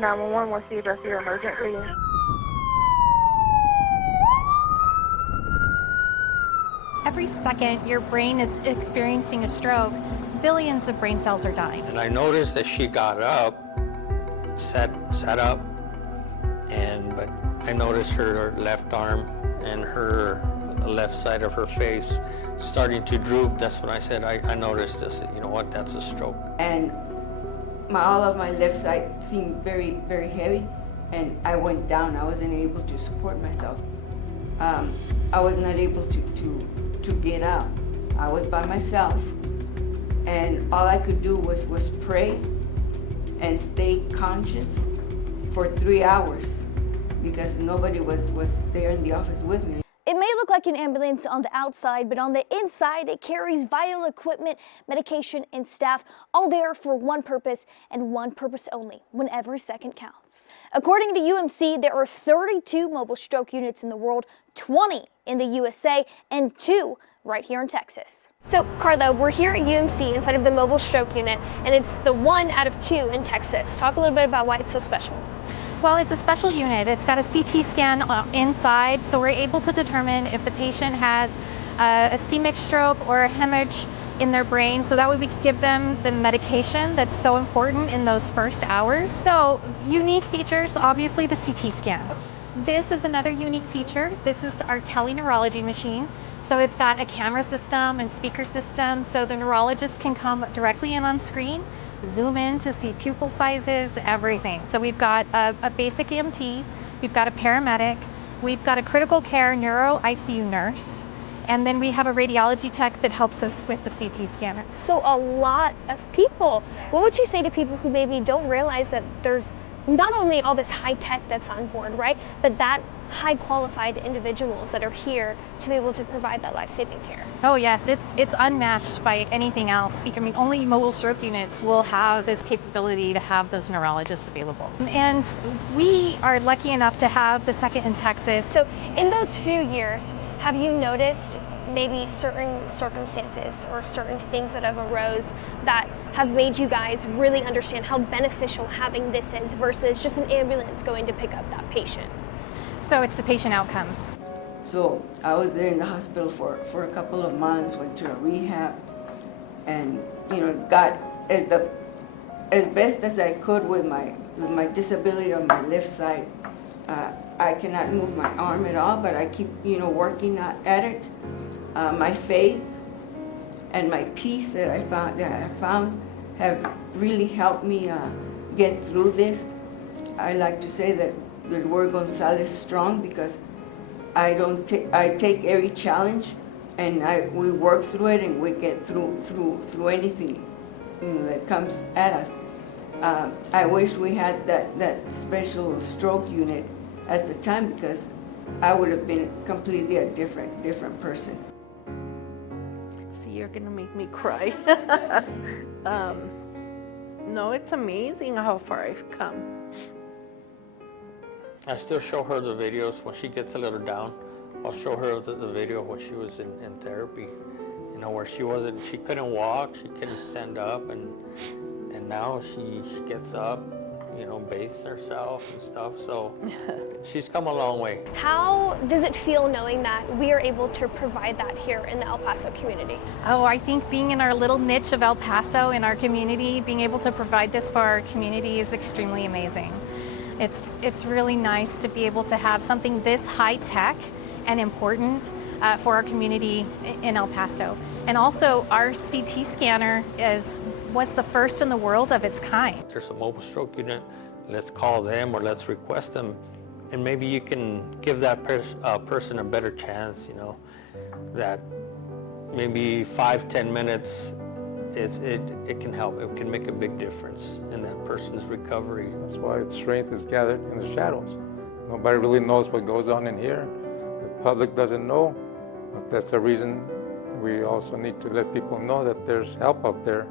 911, what's the address of your emergency? Every second your brain is experiencing a stroke, billions of brain cells are dying. And I noticed that she got up, sat up, but I noticed her left arm and her left side of her face starting to droop. That's when I said, I noticed this. You know what, that's a stroke. And all of my left side seemed very, very heavy, and I went down. I wasn't able to support myself. I was not able to get out. I was by myself, and all I could do was pray and stay conscious for 3 hours because nobody was there in the office with me. It may look like an ambulance on the outside, but on the inside, it carries vital equipment, medication, and staff, all there for one purpose and one purpose only, when every second counts. According to UMC, there are 32 mobile stroke units in the world, 20 in the USA, and 2 right here in Texas. So, Carla, we're here at UMC inside of the mobile stroke unit, and it's the 1 out of 2 in Texas. Talk a little bit about why it's so special. Well, it's a special unit. It's got a CT scan inside, so we're able to determine if the patient has ischemic stroke or a hemorrhage in their brain, so that way we can give them the medication that's so important in those first hours. So, unique features, obviously the CT scan. This is another unique feature. This is our teleneurology machine. So it's got a camera system and speaker system, so the neurologist can come directly in on screen, zoom in to see pupil sizes, everything. So we've got a basic EMT, we've got a paramedic, we've got a critical care neuro ICU nurse, and then we have a radiology tech that helps us with the CT scanner. So a lot of people. What would you say to people who maybe don't realize that there's not only all this high tech that's on board, right, but that high qualified individuals that are here to be able to provide that life-saving care? Oh yes, it's unmatched by anything else. I mean, only mobile stroke units will have this capability to have those neurologists available. And we are lucky enough to have the second in Texas. So in those few years, have you noticed maybe certain circumstances or certain things that have arose that have made you guys really understand how beneficial having this is versus just an ambulance going to pick up that patient? So it's the patient outcomes. So I was there in the hospital for a couple of months, went to a rehab, and got as best as I could with my disability on my left side. I cannot move my arm at all, but I keep working at it. My faith and my peace that I found have really helped me get through this. I like to say that we're Gonzalez strong because I take every challenge and we work through it and we get through anything that comes at us. I wish we had that special stroke unit at the time because I would have been completely a different person. See, you're gonna make me cry. No, it's amazing how far I've come. I still show her the videos when she gets a little down. I'll show her the video when she was in therapy, where she couldn't walk, she couldn't stand up, and now she gets up, bathes herself and stuff, so she's come a long way. How does it feel knowing that we are able to provide that here in the El Paso community? Oh, I think being in our little niche of El Paso in our community, being able to provide this for our community is extremely amazing. It's really nice to be able to have something this high tech and important for our community in El Paso. And also our CT scanner was the first in the world of its kind. There's a mobile stroke unit, let's call them or let's request them, and maybe you can give that person a better chance, that maybe 5-10 minutes, it can help. It can make a big difference in that person's recovery. That's why strength is gathered in the shadows. Nobody really knows what goes on in here. The public doesn't know, but that's the reason we also need to let people know that there's help out there.